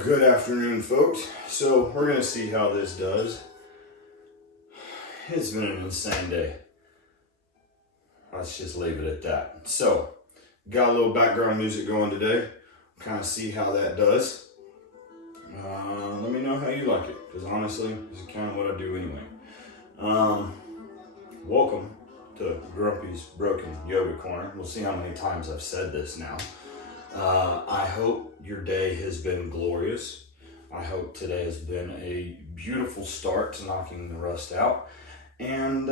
Good afternoon, folks. So we're gonna see how this does. It's been an insane day. Let's just leave it at that. So, got a little background music going today. Kind of see how that does. Let me know how you like it, because honestly, this is kind of what I do anyway. Welcome to Grumpy's Broken Yoga Corner. We'll see how many times I've said this now. I hope your day has been glorious. I hope today has been a beautiful start to knocking the rust out. And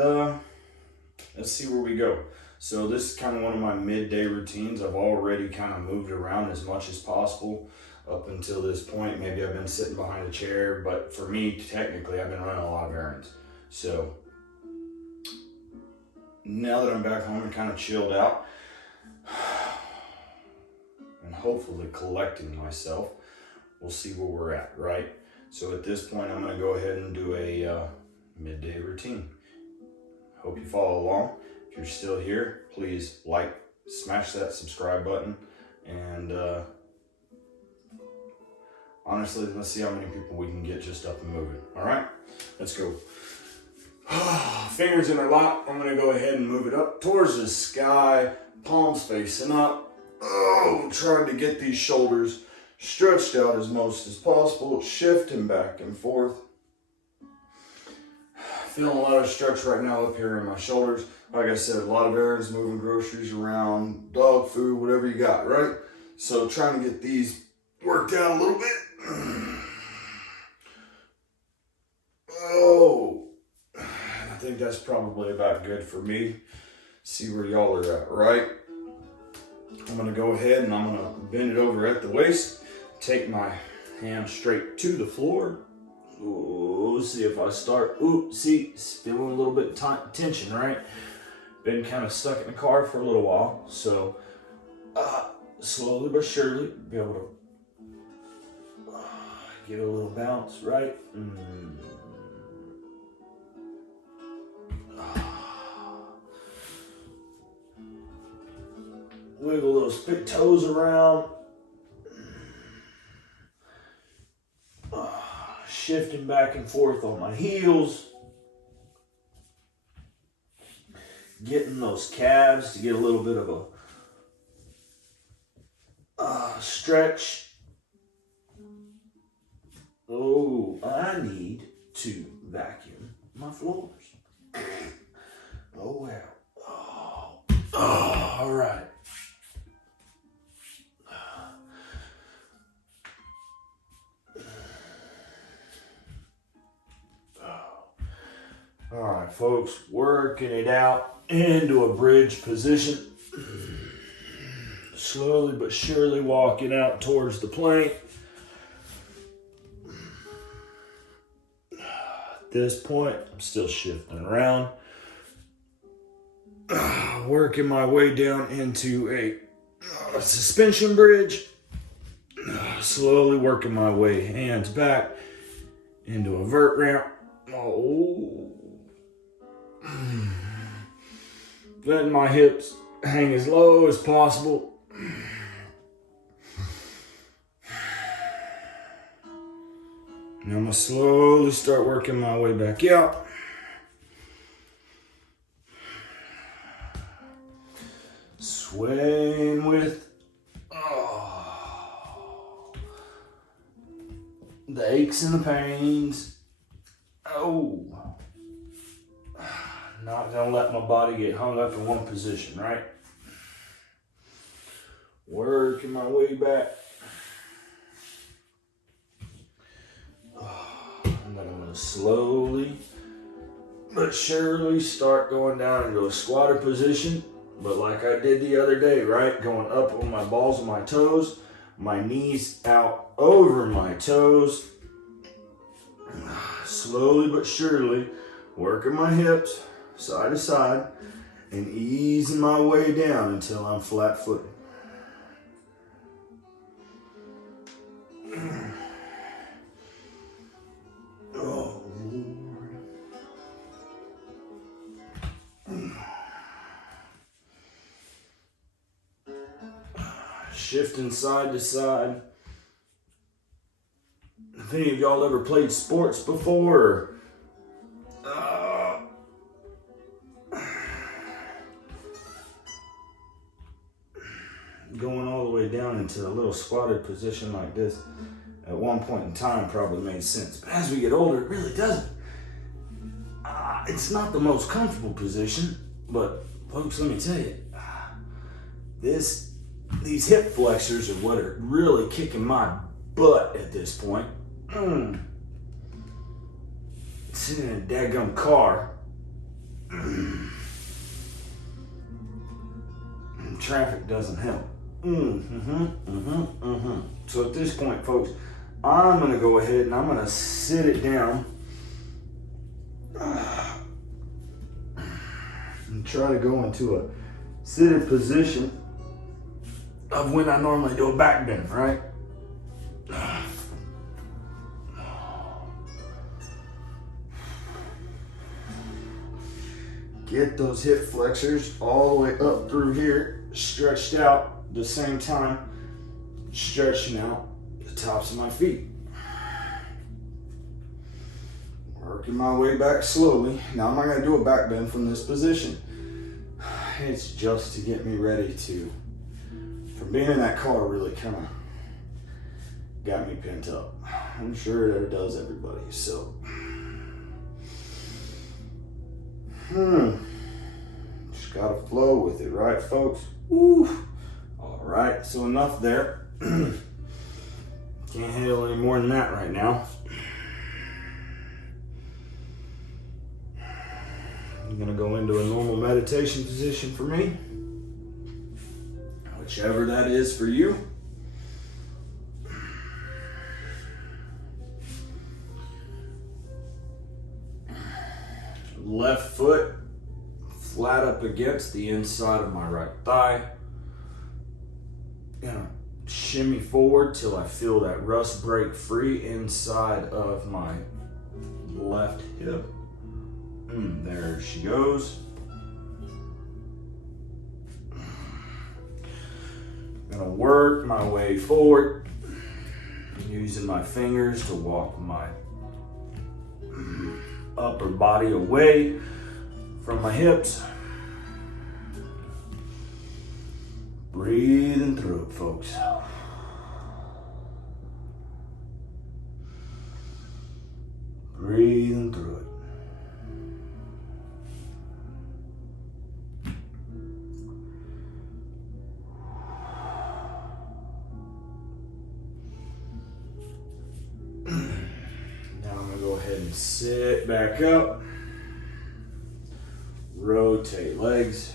let's see where we go. So this is kind of one of my midday routines. I've already kind of moved around as much as possible up until this point. Maybe I've been sitting behind a chair, but for me, technically, I've been running a lot of errands. So now that I'm back home and kind of chilled out, and hopefully collecting myself, we'll see where we're at, right? So at this point, I'm gonna go ahead and do a midday routine. Hope you follow along. If you're still here, please like, smash that subscribe button, and honestly, let's see how many people we can get just up and moving. All right, let's go. Fingers interlock. I'm gonna go ahead and move it up towards the sky, palms facing up. Oh, trying to get these shoulders stretched out as most as possible, shifting back and forth. Feeling a lot of stretch right now up here in my shoulders. Like I said, a lot of errands, moving groceries around, dog food, whatever you got, right? So trying to get these worked out a little bit. Oh, I think that's probably about good for me. See where y'all are at, right? I'm gonna go ahead and I'm gonna bend it over at the waist, take my hand straight to the floor. Ooh, see if I start, see, it's feeling a little bit tension, right? Been kind of stuck in the car for a little while, so slowly but surely be able to get a little bounce, right? Wiggle those big toes around. Shifting back and forth on my heels. Getting those calves to get a little bit of a stretch. Oh, I need to vacuum my floors. Oh, well. Oh, all right. All right, folks, working it out into a bridge position. Slowly but surely walking out towards the plank. At this point, I'm still shifting around. Working my way down into a suspension bridge. Slowly working my way hands back into a vert ramp. Oh. Letting my hips hang as low as possible. Now I'm gonna slowly start working my way back out. Swaying with the aches and the pains. Oh. Not gonna let my body get hung up in one position, right? Working my way back. And then I'm gonna slowly but surely start going down into a squatter position. But like I did the other day, right? Going up on my balls and my toes, my knees out over my toes. Slowly but surely working my hips side to side, and easing my way down until I'm flat-footed. Oh, Lord. Shifting side to side. If any of y'all ever played sports before, going all the way down into a little squatted position like this at one point in time probably made sense. But as we get older, it really doesn't. It's not the most comfortable position, but folks, let me tell you, these hip flexors are what are really kicking my butt at this point. Sitting in a daggum car. Traffic doesn't help. So at this point, folks, I'm gonna go ahead and I'm gonna sit it down and try to go into a seated position of when I normally do a back bend, right? Get those hip flexors all the way up through here, stretched out at the same time, stretching out the tops of my feet. Working my way back slowly. Now I'm not gonna do a back bend from this position. It's just to get me ready to, from being in that car really kind of got me pent up. I'm sure it does everybody, so. Just gotta flow with it, right, folks? Woo. All right, so enough there. Can't handle any more than that right now. I'm gonna go into a normal meditation position for me, whichever that is for you. Left foot flat up against the inside of my right thigh. Gonna shimmy forward till I feel that rust break free inside of my left hip. There she goes. Gonna work my way forward, using my fingers to walk my upper body away from my hips. Breathing through it, folks. Breathing through it. Sit back up, rotate legs.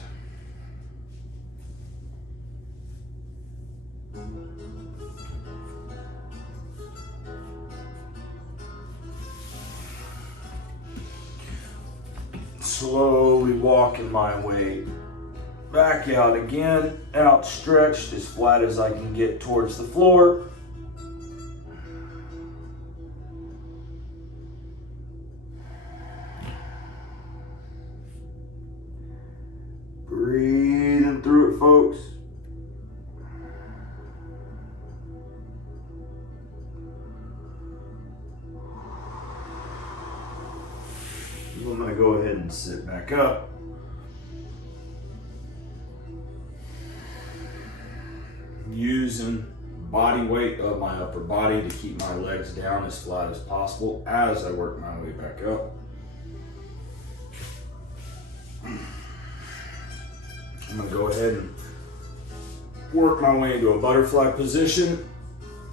Slowly walking my way back out again, outstretched as flat as I can get towards the floor. Breathing through it, folks. I'm going to go ahead and sit back up. Using body weight of my upper body to keep my legs down as flat as possible as I work my way back up. I'm going to go ahead and work my way into a butterfly position,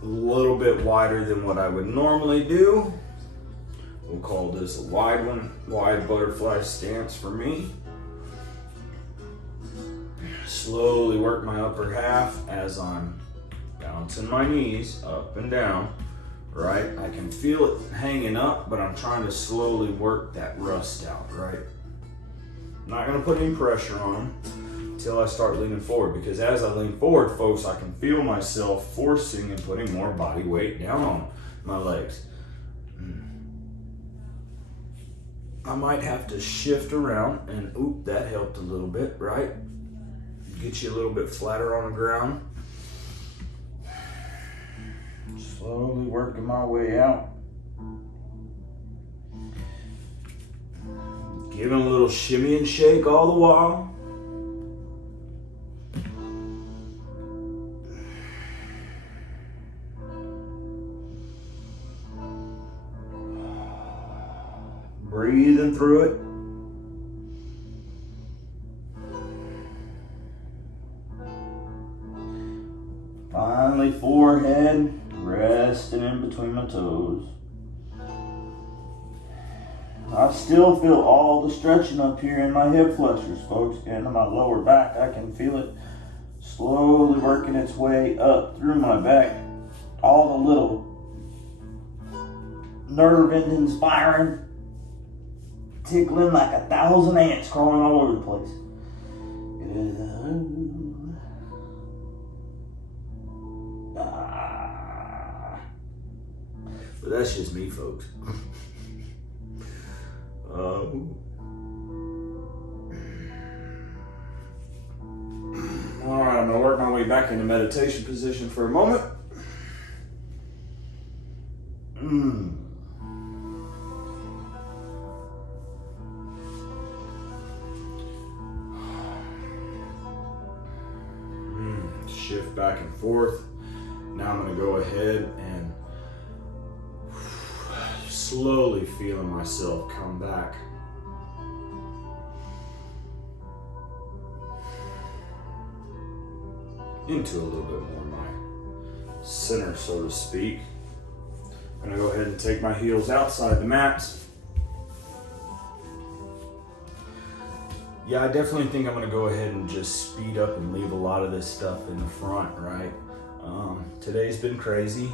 a little bit wider than what I would normally do. We'll call this a wide one, wide butterfly stance for me. Slowly work my upper half as I'm bouncing my knees up and down, right? I can feel it hanging up, but I'm trying to slowly work that rust out, right? I'm not gonna put any pressure on them until I start leaning forward, because as I lean forward, folks, I can feel myself forcing and putting more body weight down on my legs. I might have to shift around, and oop, that helped a little bit, right? Get you a little bit flatter on the ground. Slowly working my way out. Giving a little shimmy and shake all the while. Breathing through it. Finally, forehead resting in between my toes. I still feel all the stretching up here in my hip flexors, folks, and in my lower back. I can feel it slowly working its way up through my back. All the little nerve endings firing, tickling like 1,000 ants crawling all over the place. But that's just me, folks. All right, I'm gonna work my way back into meditation position for a moment. Shift back and forth. Now I'm gonna go ahead and slowly feeling myself come back. Into a little bit more my center, so to speak. I'm gonna go ahead and take my heels outside the mats. Yeah, I definitely think I'm gonna go ahead and just speed up and leave a lot of this stuff in the front, right? Today's been crazy.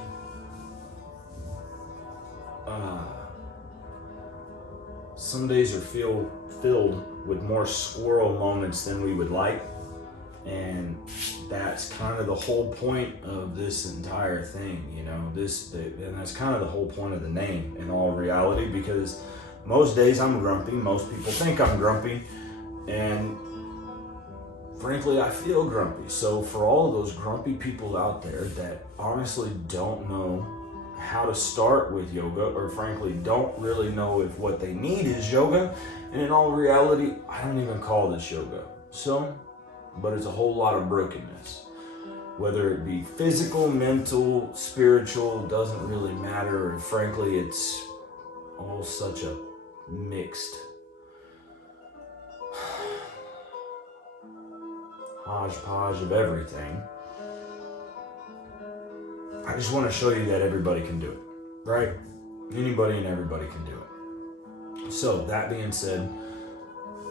Some days are filled with more squirrel moments than we would like. And that's kind of the whole point of this entire thing, you know, and that's kind of the whole point of the name in all reality, because most days I'm grumpy. Most people think I'm grumpy. And frankly, I feel grumpy. So for all of those grumpy people out there that honestly don't know how to start with yoga, or frankly don't really know if what they need is yoga, and in all reality, I don't even call this yoga. But it's a whole lot of brokenness. Whether it be physical, mental, spiritual, doesn't really matter. And frankly, it's all such a mixed hodgepodge of everything. I just want to show you that everybody can do it, right? Anybody and everybody can do it. So that being said,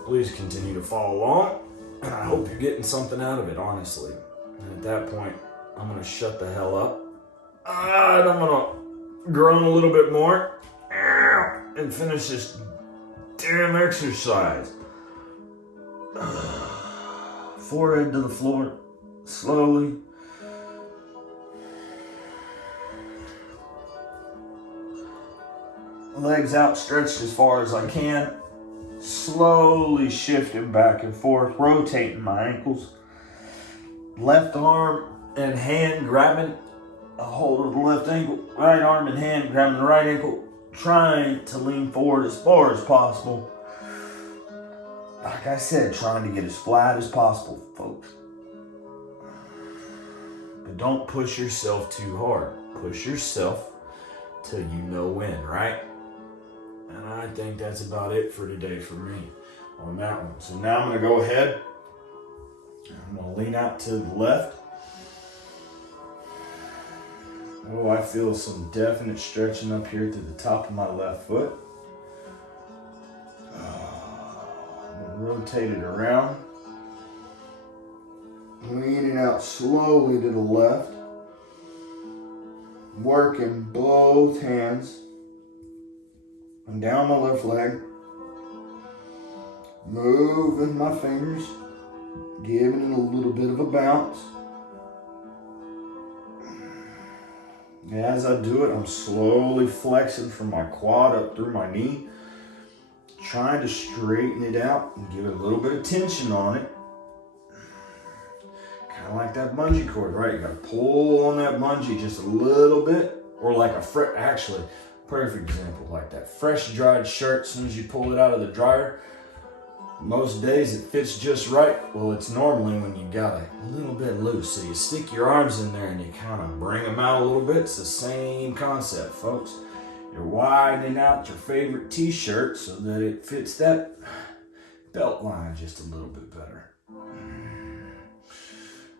please continue to follow along, and I hope you're getting something out of it, honestly. And at that point, I'm going to shut the hell up, and I'm going to groan a little bit more and finish this damn exercise. Forehead to the floor, slowly. Legs outstretched as far as I can. Slowly shifting back and forth, rotating my ankles. Left arm and hand grabbing a hold of the left ankle. Right arm and hand grabbing the right ankle. Trying to lean forward as far as possible. Like I said, trying to get as flat as possible, folks. But don't push yourself too hard. Push yourself till you know when, right? And I think that's about it for today for me on that one. So now I'm going to go ahead. I'm going to lean out to the left. Oh, I feel some definite stretching up here to the top of my left foot. Rotate it around, leaning out slowly to the left, working both hands and down my left leg, moving my fingers, giving it a little bit of a bounce. As I do it, I'm slowly flexing from my quad up through my knee, trying to straighten it out and give it a little bit of tension on it. Kind of like that bungee cord, right? You gotta pull on that bungee just a little bit, or like actually, perfect example, like that fresh dried shirt. As soon as you pull it out of the dryer, Most days it fits just right. Well, it's normally when you got a little bit loose. So you stick your arms in there and you kind of bring them out a little bit. It's the same concept, folks. You're widening out your favorite t-shirt so that it fits that belt line just a little bit better.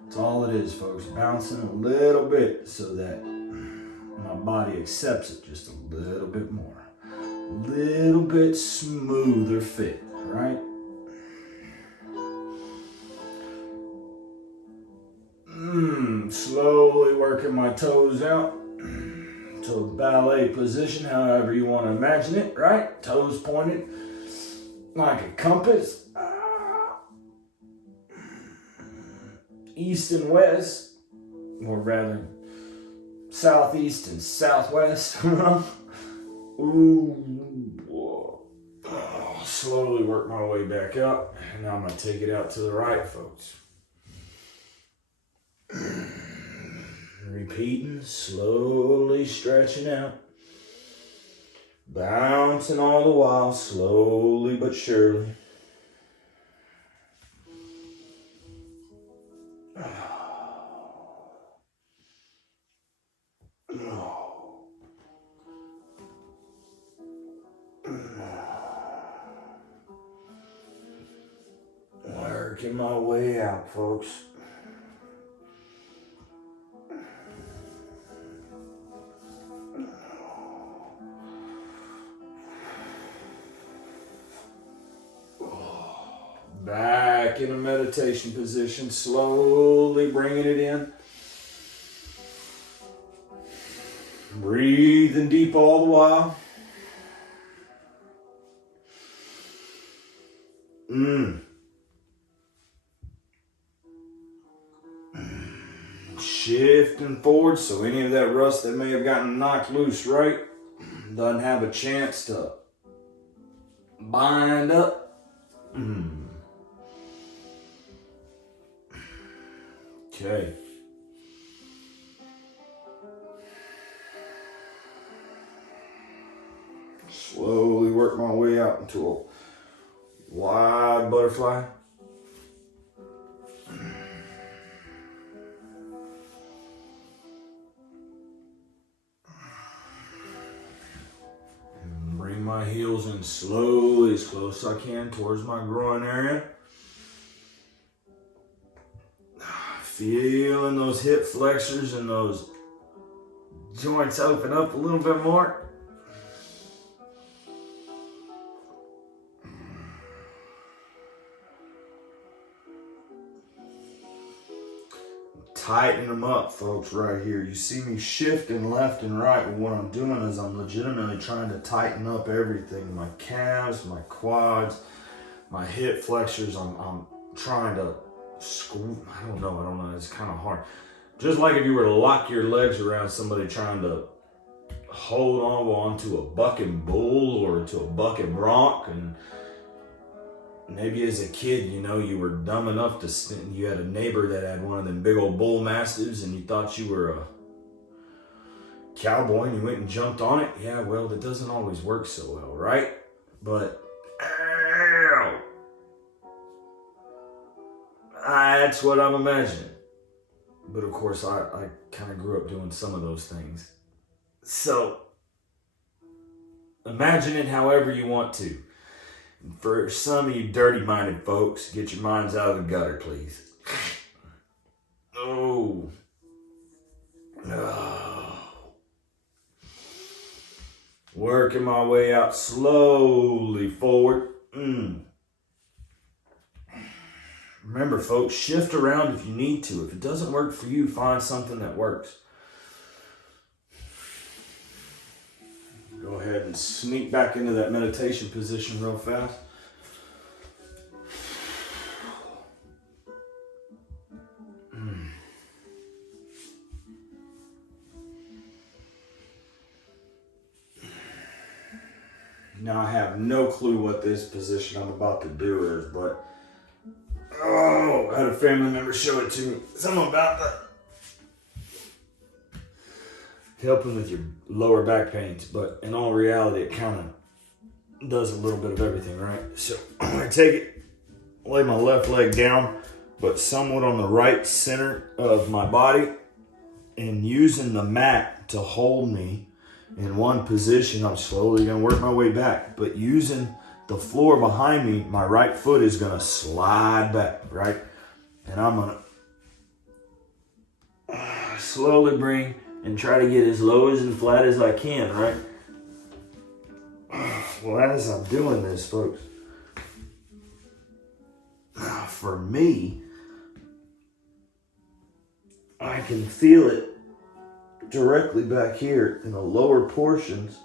That's all it is, folks. Bouncing a little bit so that my body accepts it just a little bit more. A little bit smoother fit, right? Slowly working my toes out to a ballet position, however you want to imagine it, right? Toes pointed like a compass. East and west, or rather, southeast and southwest. Ooh. Slowly work my way back up. And now I'm going to take it out to the right, folks. Repeating, slowly stretching out. Bouncing all the while, slowly but surely. Working my way out, folks. Back in a meditation position, slowly bringing it in. Breathing deep all the while. Shifting forward so any of that rust that may have gotten knocked loose, right, doesn't have a chance to bind up. Okay. Slowly work my way out into a wide butterfly. And bring my heels in slowly, as close as I can towards my groin area. Feeling those hip flexors and those joints open up a little bit more. Tighten them up, folks, right here. You see me shifting left and right, but what I'm doing is I'm legitimately trying to tighten up everything. My calves, my quads, my hip flexors. I'm trying to I don't know, it's kind of hard. Just like if you were to lock your legs around somebody trying to hold on to a bucking bull or to a bucking bronc, and maybe as a kid, you know, you were dumb enough to you had a neighbor that had one of them big old bull mastiffs and you thought you were a cowboy and you went and jumped on it. Yeah, well, that doesn't always work so well, right? But that's what I'm imagining. But of course, I kind of grew up doing some of those things. So, imagine it however you want to. For some of you dirty-minded folks, get your minds out of the gutter, please. Oh. Working my way out slowly forward. Remember, folks, shift around if you need to. If it doesn't work for you, find something that works. Go ahead and sneak back into that meditation position real fast. Now I have no clue what this position I'm about to do is, but I had a family member show it to me. Something about that. Helping with your lower back pains, but in all reality, it kind of does a little bit of everything, right? So I'm going to take it lay my left leg down, but somewhat on the right center of my body, and using the mat to hold me in one position. I'm slowly gonna work my way back, but using the floor behind me, my right foot is gonna slide back, right? And I'm gonna slowly bring and try to get as low and flat as I can, right? Well, as I'm doing this, folks, for me, I can feel it directly back here in the lower portions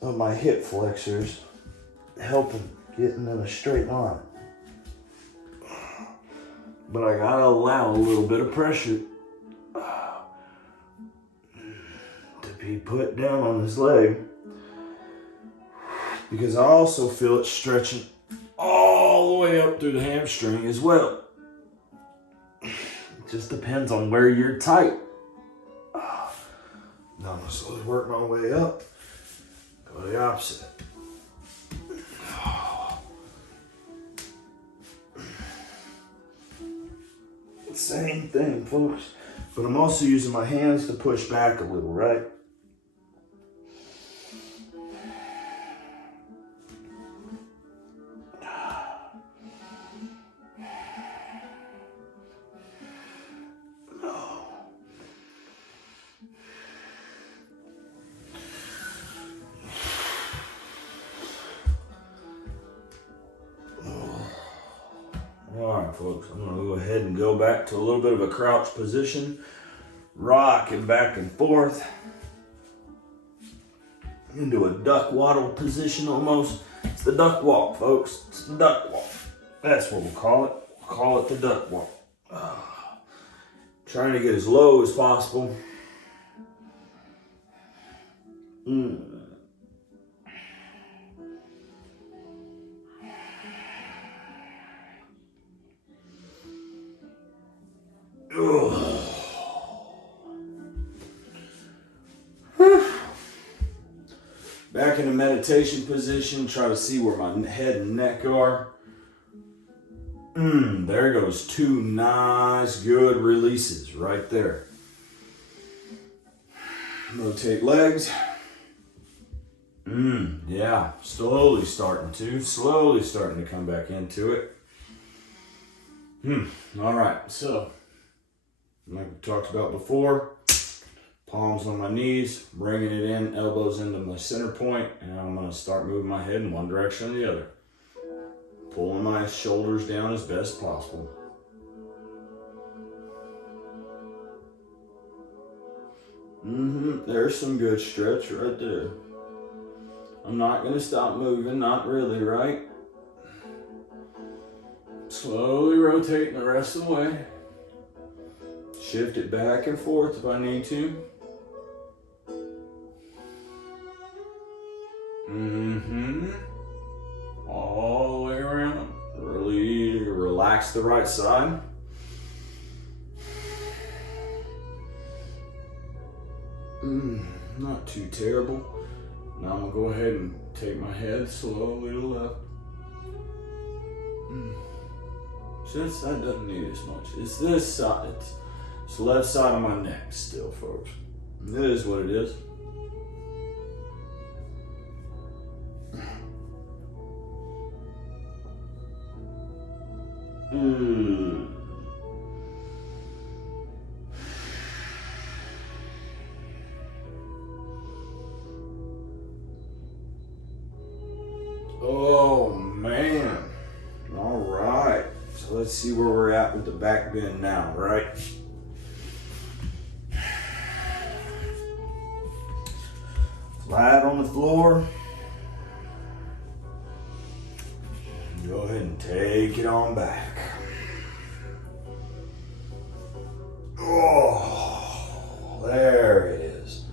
of my hip flexors, helping getting in a straight line. But I gotta allow a little bit of pressure to be put down on this leg, because I also feel it stretching all the way up through the hamstring as well. It just depends on where you're tight. Now I'm gonna slowly work my way up. Go the opposite. Same thing, folks. But I'm also using my hands to push back a little, right? Alright, folks, I'm going to go ahead and go back to a little bit of a crouch position, rocking back and forth into a duck waddle position almost. It's the duck walk, folks. It's the duck walk. That's what we'll call it. We'll call it the duck walk. Trying to get as low as possible. Back in a meditation position, try to see where my head and neck are. There goes two nice, good releases right there. Rotate legs. Yeah, slowly starting to come back into it. All right, so like we talked about before, palms on my knees, bringing it in, elbows into my center point, and I'm going to start moving my head in one direction or the other. Pulling my shoulders down as best possible. There's some good stretch right there. I'm not going to stop moving, not really, right? Slowly rotating the rest of the way. Shift it back and forth if I need to. All the way around. Really relax the right side. Not too terrible. Now I'm going to go ahead and take my head slowly to the left. So this side doesn't need as much. It's this side. It's the left side of my neck still, folks. It is what it is. Oh man. All right. So let's see where we're at with the back bend now, right? Flat on the floor. Go ahead and take it on back. Oh, there it is.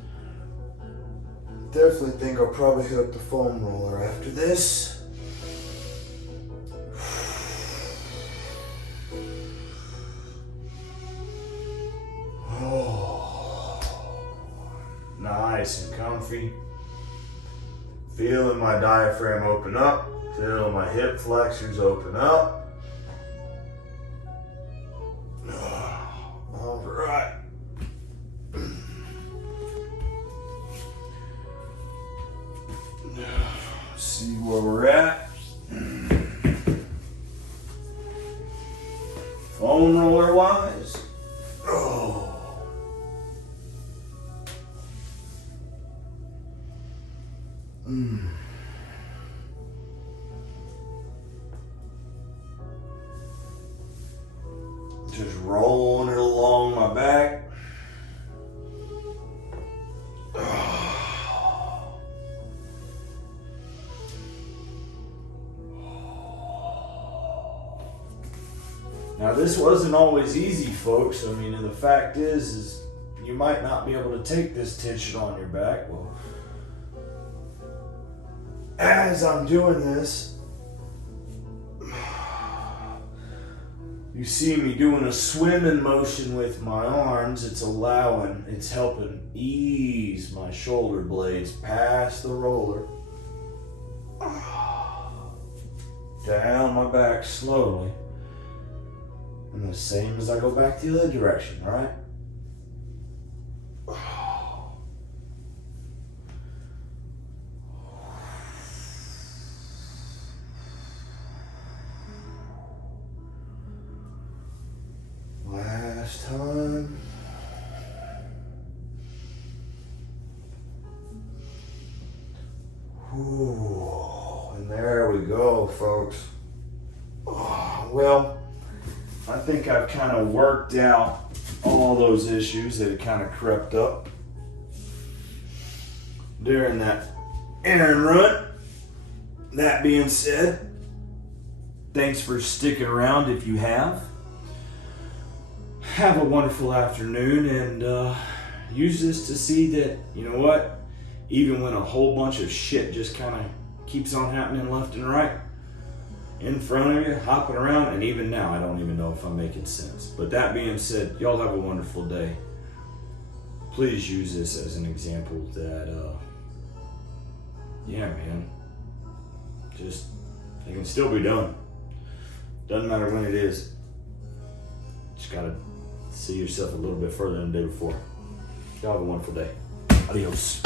Definitely think I'll probably hit up the foam roller after this. Oh, nice and comfy. Feeling my diaphragm open up. Feel my hip flexors open up. All right. See where we're at. Foam roller wise. Oh. Just rolling it along my back. Now this wasn't always easy, folks. I mean, and the fact is you might not be able to take this tension on your back. Well, as I'm doing this, you see me doing a swimming motion with my arms. It's helping ease my shoulder blades past the roller. Down my back slowly. And the same as I go back the other direction, right? Last time. Ooh, and there we go, folks. Well, I think I've kind of worked out all those issues that had kind of crept up during that errand run. That being said, thanks for sticking around if you have. Have a wonderful afternoon, and use this to see that, you know what, even when a whole bunch of shit just kind of keeps on happening left and right, in front of you, hopping around, and even now, I don't even know if I'm making sense. But that being said, y'all have a wonderful day. Please use this as an example that, yeah, man, just, it can still be done. Doesn't matter when it is. Just gotta see yourself a little bit further than the day before. Y'all have a wonderful day. Adios.